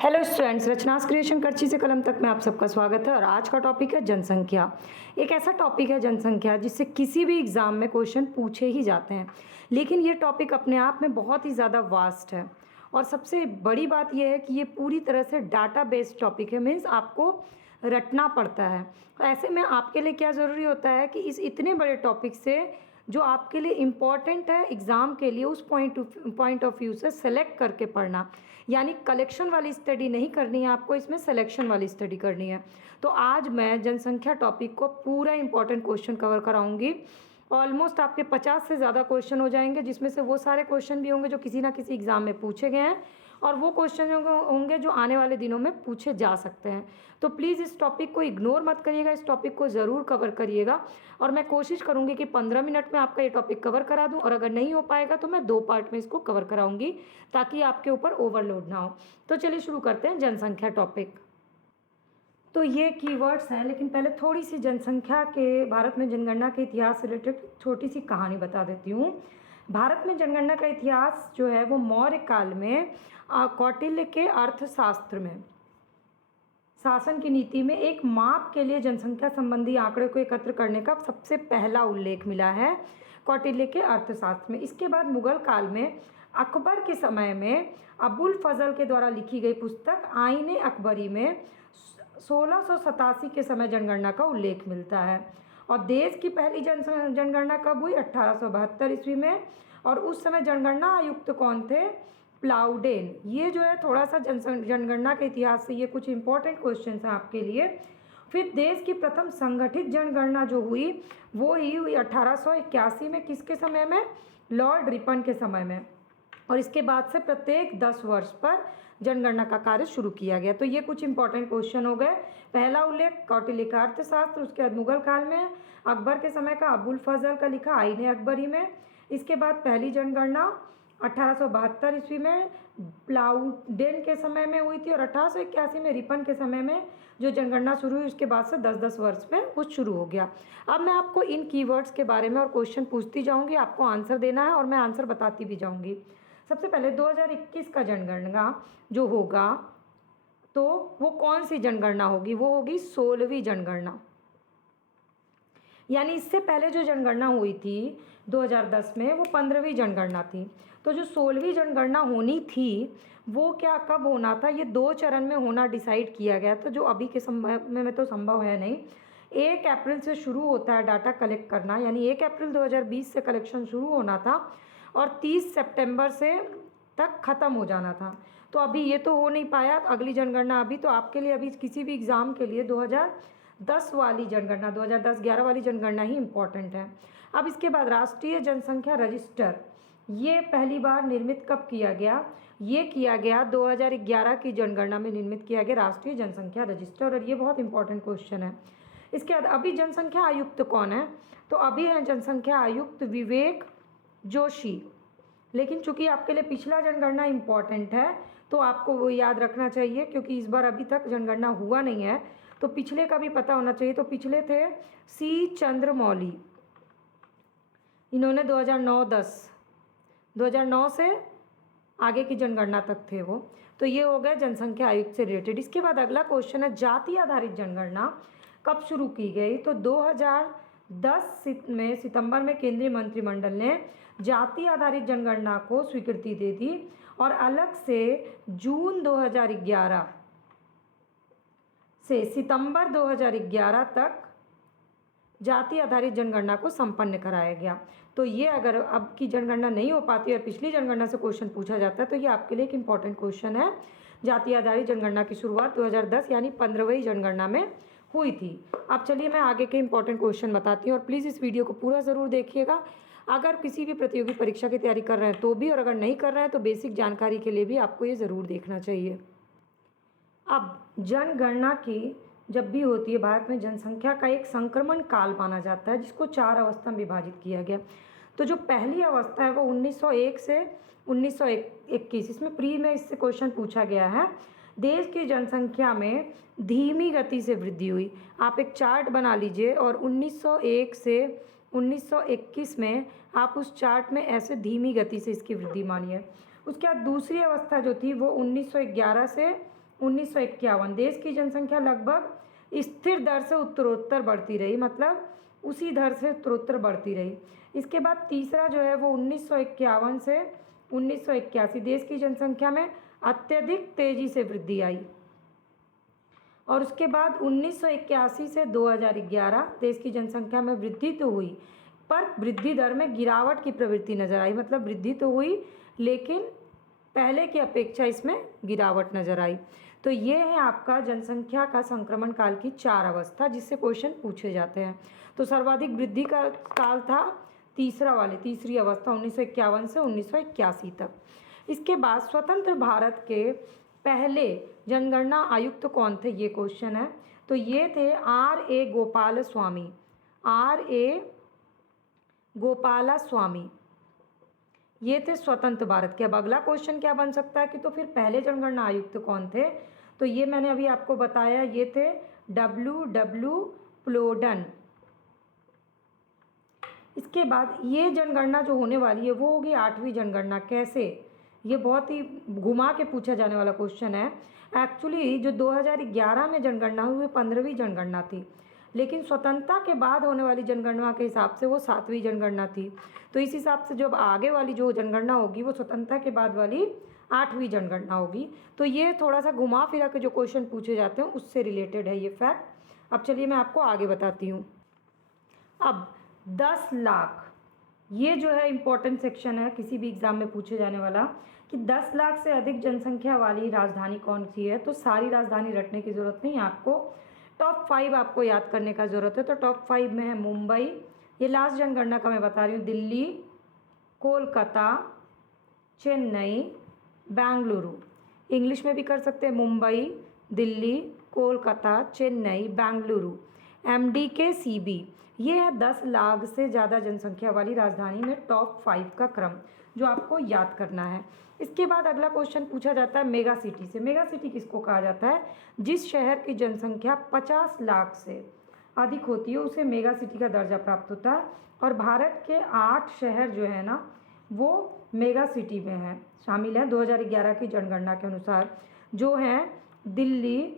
Hello students, रचनास creation करची से कलम तक में आप सबका स्वागत है। और आज का टॉपिक है जनसंख्या। एक ऐसा टॉपिक है जनसंख्या जिससे किसी भी एग्ज़ाम में क्वेश्चन पूछे ही जाते हैं, लेकिन ये टॉपिक अपने आप में बहुत ही ज़्यादा वास्ट है। और सबसे बड़ी बात यह है कि ये पूरी तरह से डाटा बेस्ड टॉपिक है, मीन्स आपको रटना पड़ता है। तो ऐसे में आपके लिए क्या ज़रूरी होता है कि इस इतने बड़े टॉपिक से जो आपके लिए इम्पॉर्टेंट है एग्ज़ाम के लिए, उस पॉइंट ऑफ व्यू से सेलेक्ट करके पढ़ना। यानी कलेक्शन वाली स्टडी नहीं करनी है आपको, इसमें सिलेक्शन वाली स्टडी करनी है। तो आज मैं जनसंख्या टॉपिक को पूरा इंपॉर्टेंट क्वेश्चन कवर कराऊंगी। ऑलमोस्ट आपके 50 से ज़्यादा क्वेश्चन हो जाएंगे, जिसमें से वो सारे क्वेश्चन भी होंगे जो किसी ना किसी एग्ज़ाम में पूछे गए हैं, और वो क्वेश्चन होंगे जो आने वाले दिनों में पूछे जा सकते हैं। तो प्लीज़ इस टॉपिक को इग्नोर मत करिएगा, इस टॉपिक को ज़रूर कवर करिएगा। और मैं कोशिश करूँगी कि 15 मिनट में आपका ये टॉपिक कवर करा दूँ, और अगर नहीं हो पाएगा तो मैं 2 पार्ट में इसको कवर कराऊँगी, ताकि आपके ऊपर ओवरलोड ना हो। तो चलिए शुरू करते हैं जनसंख्या टॉपिक। तो ये कीवर्ड्स हैं, लेकिन पहले थोड़ी सी जनसंख्या के, भारत में जनगणना के इतिहास से रिलेटेड छोटी सी कहानी बता देती हूँ। भारत में जनगणना का इतिहास जो है वो मौर्य काल में कौटिल्य के अर्थशास्त्र में शासन की नीति में एक माप के लिए जनसंख्या संबंधी आंकड़े को एकत्र करने का सबसे पहला उल्लेख मिला है कौटिल्य के अर्थशास्त्र में। इसके बाद मुगल काल में अकबर के समय में अबुल फजल के द्वारा लिखी गई पुस्तक आईने अकबरी में 1687 के समय जनगणना का उल्लेख मिलता है। और देश की पहली जनगणना कब हुई? 1872 ईस्वी में। और उस समय जनगणना आयुक्त कौन थे? प्लाउडेन। ये जो है थोड़ा सा जनगणना के इतिहास से ये कुछ इंपॉर्टेंट क्वेश्चन हैं आपके लिए। फिर देश की प्रथम संगठित जनगणना जो हुई वो ही हुई 1881 में। किसके समय में? लॉर्ड रिपन के समय में। और इसके बाद से प्रत्येक 10 वर्ष पर जनगणना का कार्य शुरू किया गया। तो ये कुछ इंपॉर्टेंट क्वेश्चन हो गए। पहला उल्लेख कौटिल्य का अर्थशास्त्र, उसके बाद मुगल काल में अकबर के समय का अबुल फजल का लिखा आईने अकबरी में। इसके बाद पहली जनगणना 1872 ईस्वी में प्लाउडेन के समय में हुई थी, और 1881 में रिपन के समय में जो जनगणना शुरू हुई, उसके बाद से 10-10 वर्ष में कुछ शुरू हो गया। अब मैं आपको इन कीवर्ड्स के बारे में और क्वेश्चन पूछती जाऊंगी, आपको आंसर देना है और मैं आंसर बताती भी जाऊंगी। सबसे पहले 2021 का जनगणना जो होगा, तो वो कौन सी जनगणना होगी? वो होगी 16वीं जनगणना। यानी इससे पहले जो जनगणना हुई थी 2010 में, वो 15वीं जनगणना थी। तो जो 16वीं जनगणना होनी थी वो क्या, कब होना था? ये 2 चरण में होना डिसाइड किया गया था, जो अभी के समय में तो संभव है नहीं। 1 अप्रैल से शुरू होता है डाटा कलेक्ट करना, यानी 1 अप्रैल 2020 से कलेक्शन शुरू होना था और 30 सितंबर से तक ख़त्म हो जाना था। तो अभी ये तो हो नहीं पाया अगली जनगणना अभी। तो आपके लिए अभी किसी भी एग्ज़ाम के लिए 2010 वाली जनगणना, 2010-11 वाली जनगणना ही इम्पॉर्टेंट है। अब इसके बाद राष्ट्रीय जनसंख्या रजिस्टर, ये पहली बार निर्मित कब किया गया? ये किया गया 2011 की जनगणना में निर्मित किया गया राष्ट्रीय जनसंख्या रजिस्टर, और ये बहुत इंपॉर्टेंट क्वेश्चन है। इसके बाद अभी जनसंख्या आयुक्त कौन है? तो अभी है जनसंख्या आयुक्त विवेक जोशी। लेकिन चूंकि आपके लिए पिछला जनगणना इम्पॉर्टेंट है, तो आपको वो याद रखना चाहिए, क्योंकि इस बार अभी तक जनगणना हुआ नहीं है, तो पिछले का भी पता होना चाहिए। तो पिछले थे सी चंद्रमौली, इन्होंने 2009 से आगे की जनगणना तक थे वो। तो ये हो गया जनसंख्या आयुक्त से रिलेटेड। इसके बाद अगला क्वेश्चन है जाति आधारित जनगणना कब शुरू की गई? तो 2010 में सितंबर में केंद्रीय मंत्रिमंडल ने जाति आधारित जनगणना को स्वीकृति दे दी, और अलग से जून 2011 से सितंबर 2011 तक जाति आधारित जनगणना को संपन्न कराया गया। तो ये अगर अब की जनगणना नहीं हो पाती और पिछली जनगणना से क्वेश्चन पूछा जाता है, तो ये आपके लिए एक इम्पॉर्टेंट क्वेश्चन है। जाति आधारित जनगणना की शुरुआत 2010 यानी 15वीं जनगणना में हुई थी। अब चलिए मैं आगे के इंपॉर्टेंट क्वेश्चन बताती हूँ, और प्लीज़ इस वीडियो को पूरा ज़रूर देखिएगा। अगर किसी भी प्रतियोगी परीक्षा की तैयारी कर रहे हैं तो भी, और अगर नहीं कर रहे हैं तो बेसिक जानकारी के लिए भी आपको ये ज़रूर देखना चाहिए। अब जनगणना की जब भी होती है, भारत में जनसंख्या का एक संक्रमण काल माना जाता है, जिसको 4 अवस्था में विभाजित किया गया। तो जो पहली अवस्था है वो 1901 से 1921, इसमें प्री में इससे क्वेश्चन पूछा गया है। देश की जनसंख्या में धीमी गति से वृद्धि हुई। आप एक चार्ट बना लीजिए, और 1901 से 1921 में आप उस चार्ट में ऐसे धीमी गति से इसकी वृद्धि मानिए। उसके बाद दूसरी अवस्था जो थी वो 1911 से 1951 देश की जनसंख्या लगभग स्थिर दर से उत्तरोत्तर बढ़ती रही, मतलब उसी दर से उत्तरोत्तर बढ़ती रही। इसके बाद तीसरा जो है वो 1951 से 1981 देश की जनसंख्या में अत्यधिक तेजी से वृद्धि आई। और उसके बाद 1981 से 2011 देश की जनसंख्या में वृद्धि तो हुई, पर वृद्धि दर में गिरावट की प्रवृत्ति नजर आई, मतलब वृद्धि तो हुई लेकिन पहले की अपेक्षा इसमें गिरावट नजर आई। तो ये है आपका जनसंख्या का संक्रमण काल की 4 अवस्था जिससे क्वेश्चन पूछे जाते हैं। तो सर्वाधिक वृद्धि का काल था तीसरी अवस्था 1951 से 1981 तक। इसके बाद स्वतंत्र भारत के पहले जनगणना आयुक्त कौन थे, ये क्वेश्चन है। तो ये थे R.A. गोपाला स्वामी, ये थे स्वतंत्र भारत के। अब अगला क्वेश्चन क्या बन सकता है कि तो फिर पहले जनगणना आयुक्त कौन थे, तो ये मैंने अभी आपको बताया, ये थे W. प्लोडन। इसके बाद ये जनगणना जो होने वाली है वो होगी 8वीं जनगणना। कैसे, ये बहुत ही घुमा के पूछा जाने वाला क्वेश्चन है। एक्चुअली जो 2011 में जनगणना हुई वो 15वीं जनगणना थी, लेकिन स्वतंत्रता के बाद होने वाली जनगणना के हिसाब से वो 7वीं जनगणना थी। तो इस हिसाब से जब आगे वाली जो जनगणना होगी वो स्वतंत्रता के बाद वाली 8वीं जनगणना होगी। तो ये थोड़ा सा घुमा फिरा के जो क्वेश्चन पूछे जाते हैं उससे रिलेटेड है ये फैक्ट। अब चलिए मैं आपको आगे बताती हूँ। अब 10 लाख, ये जो है इम्पोर्टेंट सेक्शन है किसी भी एग्ज़ाम में पूछे जाने वाला, कि 10 लाख से अधिक जनसंख्या वाली राजधानी कौन सी है। तो सारी राजधानी रटने की ज़रूरत नहीं, आपको टॉप 5 आपको याद करने का ज़रूरत है। तो टॉप 5 में है मुंबई, ये लास्ट जनगणना का मैं बता रही हूँ, दिल्ली, कोलकाता, चेन्नई, बेंगलुरु। इंग्लिश में भी कर सकते हैं, मुंबई, दिल्ली, कोलकाता, चेन्नई, बेंगलुरु। MDK-CB, ये है 10 लाख से ज़्यादा जनसंख्या वाली राजधानी में टॉप 5 का क्रम जो आपको याद करना है। इसके बाद अगला क्वेश्चन पूछा जाता है मेगा सिटी से। मेगा सिटी किसको कहा जाता है, जिस शहर की जनसंख्या 50 लाख से अधिक होती है उसे मेगा सिटी का दर्जा प्राप्त होता है। और भारत के 8 शहर जो है ना वो मेगा सिटी में हैं, शामिल हैं 2011 की जनगणना के अनुसार, जो हैं दिल्ली,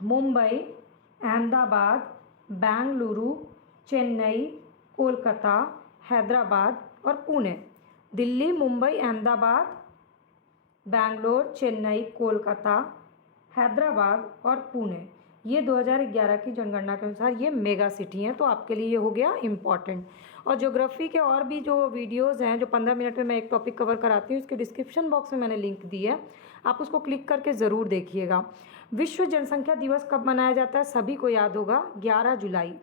मुंबई, अहमदाबाद, बेंगलुरु, चेन्नई, कोलकाता, हैदराबाद और पुणे। दिल्ली, मुंबई, अहमदाबाद, बेंगलोर, चेन्नई, कोलकाता, हैदराबाद और पुणे, ये 2011 की जनगणना के अनुसार ये मेगा सिटी हैं। तो आपके लिए ये हो गया इम्पॉर्टेंट। और ज्योग्राफी के और भी जो वीडियोज़ हैं जो 15 मिनट में मैं एक टॉपिक कवर कराती हूँ, इसके डिस्क्रिप्शन बॉक्स में मैंने लिंक दी है, आप उसको क्लिक करके ज़रूर देखिएगा। विश्व जनसंख्या दिवस कब मनाया जाता है, सभी को याद होगा, 11 जुलाई।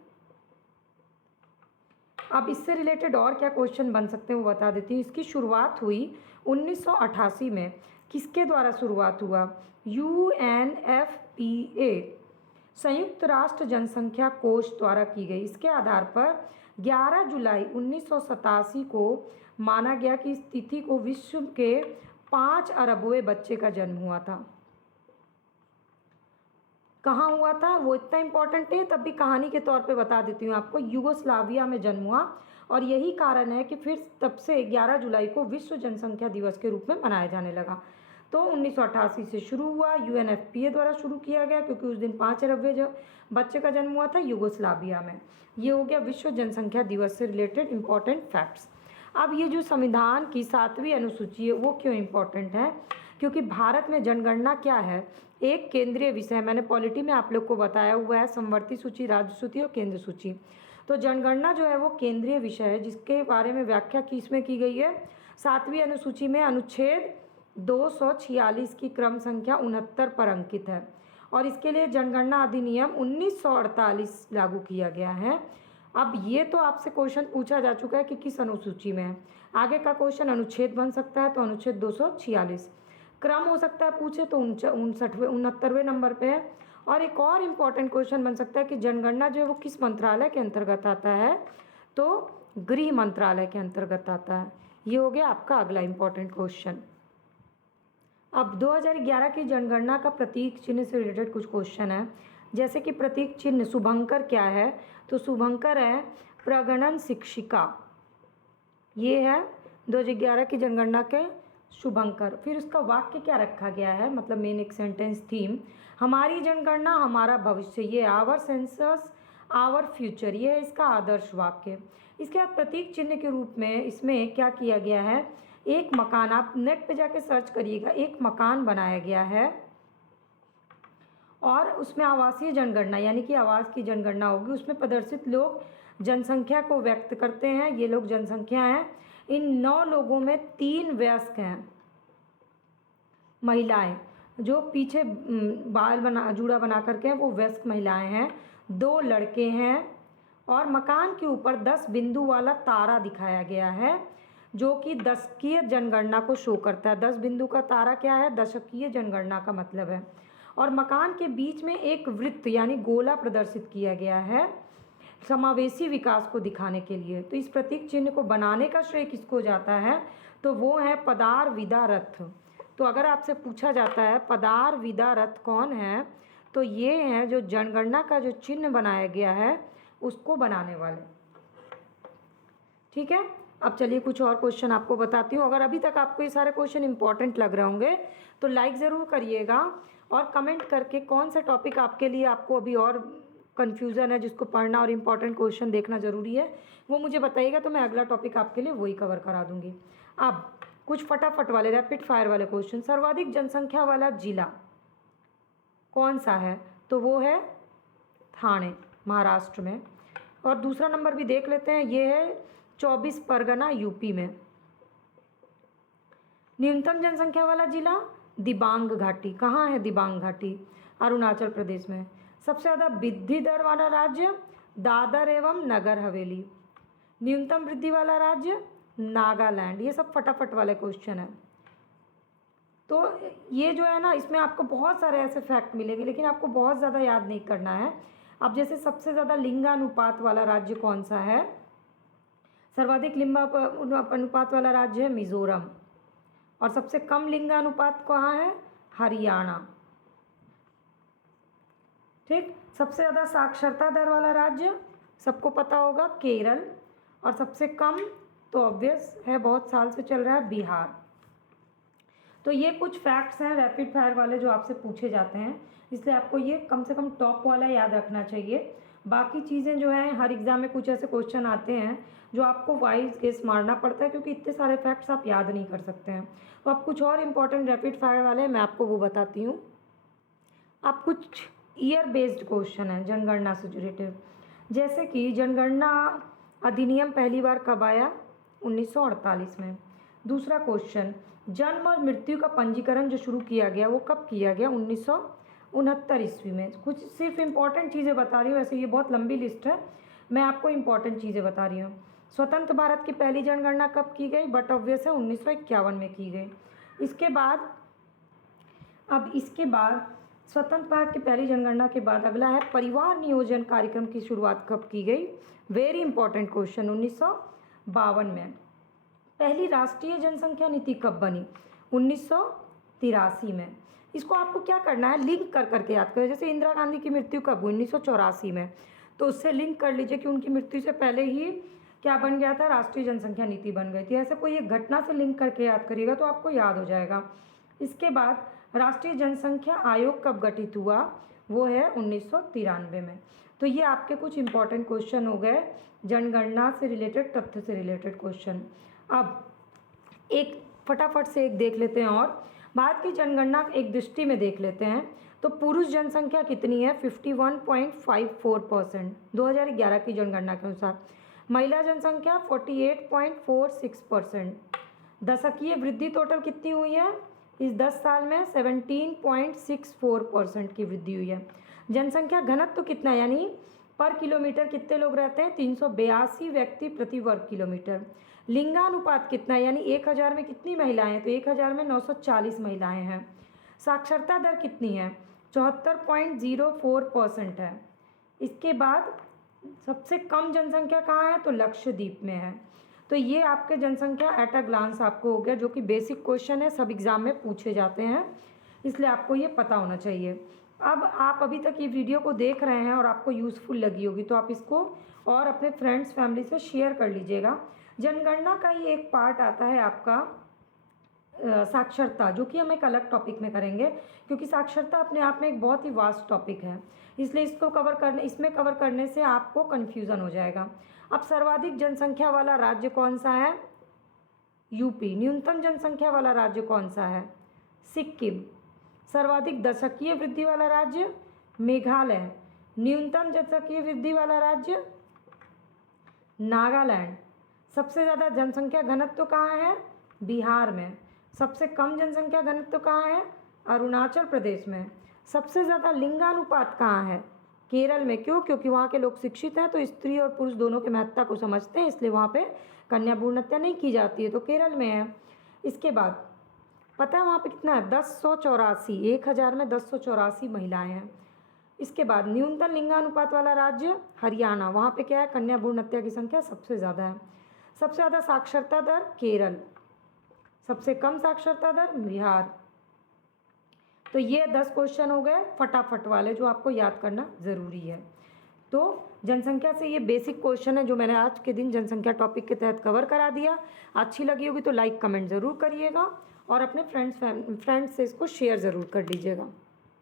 अब इससे रिलेटेड और क्या क्वेश्चन बन सकते हैं वो बता देती हूँ। इसकी शुरुआत हुई 1988 में, किसके द्वारा शुरुआत हुआ, UNFPA संयुक्त राष्ट्र जनसंख्या कोष द्वारा की गई। इसके आधार पर 11 जुलाई 1987 को माना गया कि इस तिथि को विश्व के 5 अरबवें बच्चे का जन्म हुआ था। कहाँ हुआ था वो इतना इम्पोर्टेंट है, तब भी कहानी के तौर पे बता देती हूँ आपको। यूगोस्लाविया में जन्म हुआ और यही कारण है कि फिर तब से 11 जुलाई को विश्व जनसंख्या दिवस के रूप में मनाया जाने लगा। तो 1988 से शुरू हुआ, UNFPA द्वारा शुरू किया गया क्योंकि उस दिन 5 अरबवें बच्चे का जन्म हुआ था यूगोस्लाविया में। ये हो गया विश्व जनसंख्या दिवस से रिलेटेड इम्पॉर्टेंट फैक्ट्स। अब ये जो संविधान की 7वीं अनुसूची है वो क्यों इम्पोर्टेंट है, क्योंकि भारत में जनगणना क्या है, एक केंद्रीय विषय, मैंने पॉलिटी में आप लोग को बताया हुआ है, समवर्ती सूची, राज्य सूची और केंद्र सूची। तो जनगणना जो है वो केंद्रीय विषय है जिसके बारे में व्याख्या किसमें की गई है, 7वीं अनुसूची में अनुच्छेद 246 की क्रम संख्या 69 पर अंकित है। और इसके लिए जनगणना अधिनियम 1948 लागू किया गया है। अब ये तो आपसे क्वेश्चन पूछा जा चुका है कि किस अनुसूची में है, आगे का क्वेश्चन अनुच्छेद बन सकता है, तो अनुच्छेद 246। क्रम हो सकता है पूछे तो 69वें नंबर पे है। और एक और इम्पॉर्टेंट क्वेश्चन बन सकता है कि जनगणना जो है वो किस मंत्रालय के अंतर्गत आता है, तो गृह मंत्रालय के अंतर्गत आता है। ये हो गया आपका अगला इम्पॉर्टेंट क्वेश्चन। अब 2011 की जनगणना का प्रतीक चिन्ह से रिलेटेड कुछ क्वेश्चन है, जैसे कि प्रतीक चिन्ह शुभंकर क्या है, तो शुभंकर है प्रगणन शिक्षिका। ये है 2011 की जनगणना के शुभंकर। फिर उसका वाक्य क्या रखा गया है, मतलब मेन एक सेंटेंस थीम, हमारी जनगणना हमारा भविष्य, ये आवर सेंसस आवर फ्यूचर, ये है इसका आदर्श वाक्य। इसके बाद प्रतीक चिन्ह के रूप में इसमें क्या किया गया है, एक मकान, आप नेट पे जाके सर्च करिएगा, एक मकान बनाया गया है और उसमें आवासीय जनगणना यानी कि आवास की जनगणना होगी। उसमें प्रदर्शित लोग जनसंख्या को व्यक्त करते हैं, ये लोग जनसंख्या हैं। इन 9 लोगों में 3 वयस्क हैं महिलाएं, जो पीछे बाल बना जूड़ा बना करके हैं वो वयस्क महिलाएं हैं, 2 लड़के हैं और मकान के ऊपर 10 बिंदु वाला तारा दिखाया गया है जो कि दशकीय जनगणना को शो करता है। 10 बिंदु का तारा क्या है, दशकीय जनगणना का मतलब है। और मकान के बीच में एक वृत्त यानी गोला प्रदर्शित किया गया है समावेशी विकास को दिखाने के लिए। तो इस प्रतीक चिन्ह को बनाने का श्रेय किसको जाता है, तो वो है पदार विदा रथ। तो अगर आपसे पूछा जाता है पदार विदा रथ कौन है, तो ये हैं जो जनगणना का जो चिन्ह बनाया गया है उसको बनाने वाले। ठीक है, अब चलिए कुछ और क्वेश्चन आपको बताती हूँ। अगर अभी तक आपको ये सारे क्वेश्चन इंपॉर्टेंट लग रहे होंगे तो लाइक ज़रूर करिएगा और कमेंट करके कौन सा टॉपिक आपके लिए आपको अभी और कन्फ्यूज़न है जिसको पढ़ना और इम्पॉर्टेंट क्वेश्चन देखना ज़रूरी है वो मुझे बताइएगा, तो मैं अगला टॉपिक आपके लिए वही कवर करा दूँगी। अब कुछ फटाफट वाले रैपिड फायर वाले क्वेश्चन। सर्वाधिक जनसंख्या वाला जिला कौन सा है, तो वो है ठाणे, महाराष्ट्र में। और दूसरा नंबर भी देख लेते हैं, ये है 24 परगना, यूपी में। न्यूनतम जनसंख्या वाला जिला दिबांग घाटी, कहाँ है दिबांग घाटी, अरुणाचल प्रदेश में। सबसे ज़्यादा वृद्धि दर वाला राज्य दादर एवं नगर हवेली। न्यूनतम वृद्धि वाला राज्य नागालैंड। ये सब फटाफट वाले क्वेश्चन हैं। तो ये जो है ना, इसमें आपको बहुत सारे ऐसे फैक्ट मिलेंगे लेकिन आपको बहुत ज़्यादा याद नहीं करना है। अब जैसे सबसे ज़्यादा लिंगानुपात वाला राज्य कौन सा है, सर्वाधिक लिंगानुपात वाला राज्य है मिजोरम। और सबसे कम लिंगानुपात कहाँ है, हरियाणा। ठीक, सबसे ज़्यादा साक्षरता दर वाला राज्य सबको पता होगा केरल। और सबसे कम तो ऑब्वियस है, बहुत साल से चल रहा है, बिहार। तो ये कुछ फैक्ट्स हैं रैपिड फायर वाले जो आपसे पूछे जाते हैं, इसलिए आपको ये कम से कम टॉप वाला याद रखना चाहिए। बाकी चीज़ें जो हैं हर एग्ज़ाम में कुछ ऐसे क्वेश्चन आते हैं जो आपको वाइज गेस मारना पड़ता है क्योंकि इतने सारे फैक्ट्स आप याद नहीं कर सकते हैं। तो आप कुछ और इंपॉर्टेंट रैपिड फायर वाले मैं आपको वो बताती हूँ। आप कुछ ईयर बेस्ड क्वेश्चन हैं जनगणना से रिलेटेड, जैसे कि जनगणना अधिनियम पहली बार कब आया, 1948 में। दूसरा क्वेश्चन, जन्म और मृत्यु का पंजीकरण जो शुरू किया गया वो कब किया गया, 1969 ईस्वी में। कुछ सिर्फ इम्पॉर्टेंट चीज़ें बता रही हूँ, वैसे ये बहुत लंबी लिस्ट है, मैं आपको इम्पॉर्टेंट चीज़ें बता रही हूँ। स्वतंत्र भारत की पहली जनगणना कब की गई, बट ऑब्वियस है 1951 में की गई। इसके बाद स्वतंत्र भारत की पहली जनगणना के बाद अगला है परिवार नियोजन कार्यक्रम की शुरुआत कब की गई, वेरी इंपॉर्टेंट क्वेश्चन, 1952 में। पहली राष्ट्रीय जनसंख्या नीति कब बनी, 1983 में। इसको आपको क्या करना है, लिंक कर करके याद करें। जैसे इंदिरा गांधी की मृत्यु कब हुई, 1984 में, तो उससे लिंक कर लीजिए कि उनकी मृत्यु से पहले ही क्या बन गया था, राष्ट्रीय जनसंख्या नीति बन गई थी। ऐसे कोई एक घटना से लिंक करके याद करिएगा तो आपको याद हो जाएगा। इसके बाद राष्ट्रीय जनसंख्या आयोग कब गठित हुआ, वो है 1993 में। तो ये आपके कुछ इंपॉर्टेंट क्वेश्चन हो गए जनगणना से रिलेटेड, तथ्य से रिलेटेड क्वेश्चन। अब एक फटाफट से एक देख लेते हैं और भारत की जनगणना एक दृष्टि में देख लेते हैं। तो पुरुष जनसंख्या कितनी है, 51.54%, 2011 की जनगणना के अनुसार। महिला जनसंख्या 48.46%। दशकीय वृद्धि टोटल कितनी हुई है, इस 10 साल में 17.64% की वृद्धि हुई है। जनसंख्या घनत्व तो कितना, यानी पर किलोमीटर कितने लोग रहते हैं, 382 व्यक्ति प्रति वर्ग किलोमीटर। लिंगानुपात कितना, यानी 1000 में कितनी महिलाएं हैं, तो 1000 में 940 महिलाएं हैं। साक्षरता दर कितनी है, 74.04% है। इसके बाद सबसे कम जनसंख्या कहाँ है, तो लक्षद्वीप में है। तो ये आपके जनसंख्या एट अ ग्लांस आपको हो गया, जो कि बेसिक क्वेश्चन है, सब एग्जाम में पूछे जाते हैं, इसलिए आपको ये पता होना चाहिए। अब आप अभी तक ये वीडियो को देख रहे हैं और आपको यूज़फुल लगी होगी तो आप इसको और अपने फ्रेंड्स फैमिली से शेयर कर लीजिएगा। जनगणना का ही एक पार्ट आता है आपका साक्षरता, जो कि हम एक अलग टॉपिक में करेंगे, क्योंकि साक्षरता अपने आप में एक बहुत ही वास्ट टॉपिक है, इसलिए इसमें कवर करने से आपको कन्फ्यूज़न हो जाएगा। अब सर्वाधिक जनसंख्या वाला राज्य कौन सा है? यूपी। न्यूनतम जनसंख्या वाला राज्य कौन सा है? सिक्किम। सर्वाधिक दशकीय वृद्धि वाला राज्य? मेघालय। न्यूनतम जनसंख्या वृद्धि वाला राज्य? नागालैंड। सबसे ज़्यादा जनसंख्या घनत्व कहाँ है? बिहार में। सबसे कम जनसंख्या घनत्व कहाँ है? अरुणाचल प्रदेश में। सबसे ज़्यादा लिंगानुपात कहाँ है? केरल में। क्यों? क्योंकि वहाँ के लोग शिक्षित हैं, तो स्त्री और पुरुष दोनों के महत्ता को समझते हैं, इसलिए वहाँ पे कन्या भ्रूण हत्या नहीं की जाती है, तो केरल में है। इसके बाद पता है वहाँ पे कितना है? 1084। 1000 में 1084 महिलाएं हैं। इसके बाद न्यूनतम लिंगानुपात वाला राज्य? हरियाणा। वहाँ पे क्या है? कन्या भ्रूण हत्या की संख्या सबसे ज़्यादा है। सबसे ज़्यादा साक्षरता दर? केरल। सबसे कम साक्षरता दर? बिहार। तो ये 10 क्वेश्चन हो गए फटाफट वाले, जो आपको याद करना ज़रूरी है। तो जनसंख्या से ये बेसिक क्वेश्चन है जो मैंने आज के दिन जनसंख्या टॉपिक के तहत कवर करा दिया। अच्छी लगी होगी तो लाइक कमेंट ज़रूर करिएगा और अपने फ्रेंड्स से इसको शेयर ज़रूर कर लीजिएगा।